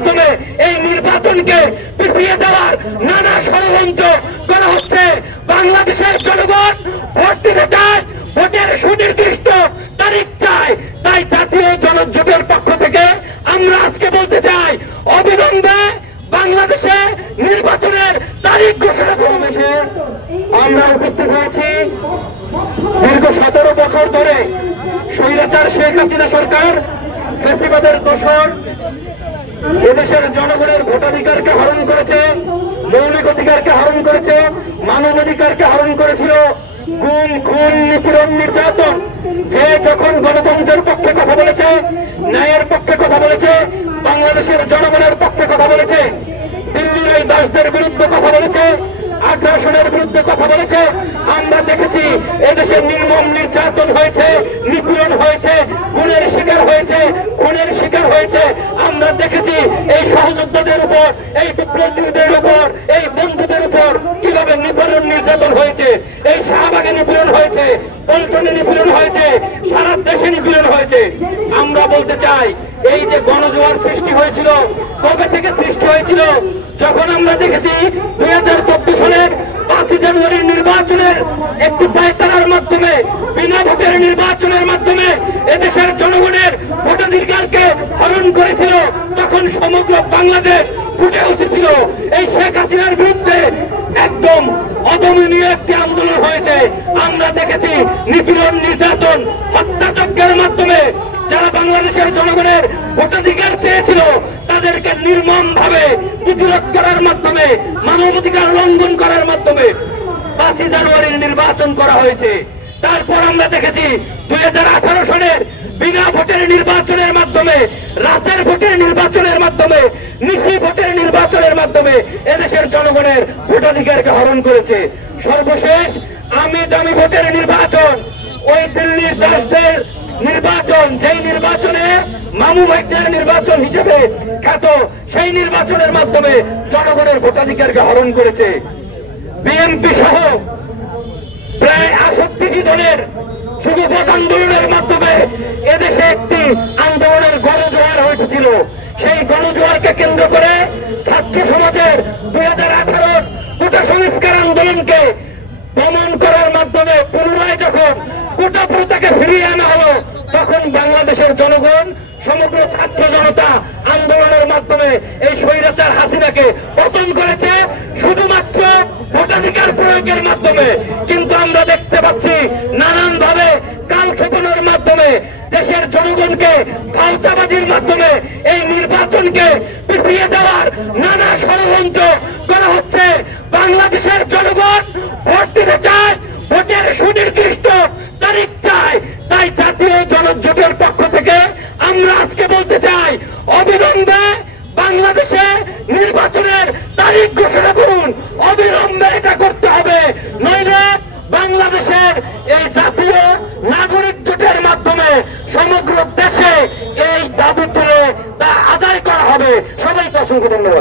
মাধ্যমে এই নির্বাচনকে পিছিয়ে দেওয়ার নানা ষড়যন্ত্র করা হচ্ছে। বাংলাদেশের জনগণ ভোট দিতে চায়, ভোটের সুনির্দিষ্ট তারিখ চায়। তাই জাতীয় জনজোটের পক্ষ থেকে আমরা আজকে বলতে চাই, অবিলম্বে বাংলাদেশে নির্বাচনের তারিখ ঘোষণা করুন। আমরা উপস্থিত হয়েছি দীর্ঘ 17 বছর ধরে স্বৈরাচার শেখ হাসিনা সরকার ফ্যাসিবাদের দোসর এদেশের জনগণের ভোটাধিকারকে হরণ করেছে, মৌলিক অধিকারকে হরণ করেছে, মানবাধিকারকে হরণ করেছিল। গুম, খুন, নিপীড়ন, নির্যাতন। যে যখন গণতন্ত্রের পক্ষে কথা বলেছে, ন্যায়ের পক্ষে কথা বলেছে, বাংলাদেশের জনগণের পক্ষে কথা বলেছে, দিল্লির এই দাসদের বিরুদ্ধে কথা বলেছে, আগ্রাসনের বিরুদ্ধে কথা বলেছে, আমরা দেখেছি এদেশে নির্মম নির্যাতন হয়েছে, নিপীড়ন হয়েছে, গুণের শিকার হয়েছে, খুনের শিকার হয়েছে। আমরা দেখেছি এই সহযোদ্ধাদের উপর, এই বিপ্লবীদের উপর, এই বন্ধুদের উপর কিভাবে নিপীড়ন নির্যাতন হয়েছে। এই শাহবাগে নিপীড়ন হয়েছে, পল্টনে নিপীড়ন হয়েছে, সারা দেশে নিপীড়ন হয়েছে। আমরা বলতে চাই, এই যে গণজোয়ার সৃষ্টি হয়েছিল, কবে থেকে সৃষ্টি হয়েছিল? যখন আমরা দেখেছি 2014 সালের 5 জানুয়ারির নির্বাচনের একটি পায়তারার মাধ্যমে, বিনা ভোটের নির্বাচনের মাধ্যমে এদেশের জনগণের ভোটাধিকারকে হরণ করেছিল, তখন সমগ্র বাংলাদেশ ফুটে উঠেছিল। এই শেখ হাসিনার বিরুদ্ধে একদম অদমনীয় একটি আন্দোলন হয়েছে। আমরা দেখেছি নিপীড়ন, নির্যাতন, হত্যাযজ্ঞের মাধ্যমে যারা বাংলাদেশের জনগণের ভোটাধিকার চেয়েছিল তাদেরকে নির্মম ভাবে প্রতিরোধ করার মাধ্যমে, মানবাধিকার লঙ্ঘন করার মাধ্যমে 5 জানুয়ারির নির্বাচন করা হয়েছে। তারপর আমরা দেখেছি 2018 সালের বিনা ভোটের নির্বাচনের মাধ্যমে, রাতের ভোটের নির্বাচনের মাধ্যমে, নিশি ভোটের নির্বাচনের মাধ্যমে এদেশের জনগণের ভোটাধিকারকে হরণ করেছে। সর্বশেষ আমি দামি ভোটের নির্বাচন, ওই দিল্লির দাসদের নির্বাচন, যেই নির্বাচনে মামু ভাইদের নির্বাচন হিসেবে খ্যাত, সেই নির্বাচনের মাধ্যমে জনগণের ভোটাধিকারকে হরণ করেছে। বিএনপি সহ প্রায় 68টি দলের শুধু ভোট আন্দোলনের মাধ্যমে এদেশে একটি আন্দোলনের গণজোয়ার হয়েছিল। সেই গণজোয়ারকে কেন্দ্র করে ছাত্র সমাজের 2018 কোটা সংস্কার আন্দোলনকে দমন করার মাধ্যমে পুনরায় যখন কোটা প্রথাকে ফিরিয়ে আনা হলো, তখন বাংলাদেশের জনগণ, সমগ্র ছাত্র জনতা আন্দোলনের মাধ্যমে এই স্বৈরাচার হাসিনাকে পতন করেছে শুধুমাত্র ভোটাধিকার প্রয়োগের মাধ্যমে। কিন্তু আমরা দেখতে পাচ্ছি নানান ভাবে কালক্ষেপণের মাধ্যমে, দেশের জনগণকে ভাওতাবাজির মাধ্যমে এই নির্বাচনকে পিছিয়ে দেওয়ার নানা ষড়যন্ত্র করা হচ্ছে। বাংলাদেশের জনগণ ভোট দিতে চায়, ভোটের সুনির্দিষ্ট তারিখ চায়। তাই জাতীয় জনজোটের পক্ষ থেকে আমরা আজকে বলতে চাই, অবিলম্বে বাংলাদেশে নির্বাচনের তারিখ ঘোষণা করুন। অবিলম্বে এটা করতে হবে, নইলে বাংলাদেশের এই জাতীয় নাগরিক জোটের মাধ্যমে সমগ্র দেশে এই দাবি তুলে তা আদায় করা হবে। সবাইকে অসংখ্য ধন্যবাদ।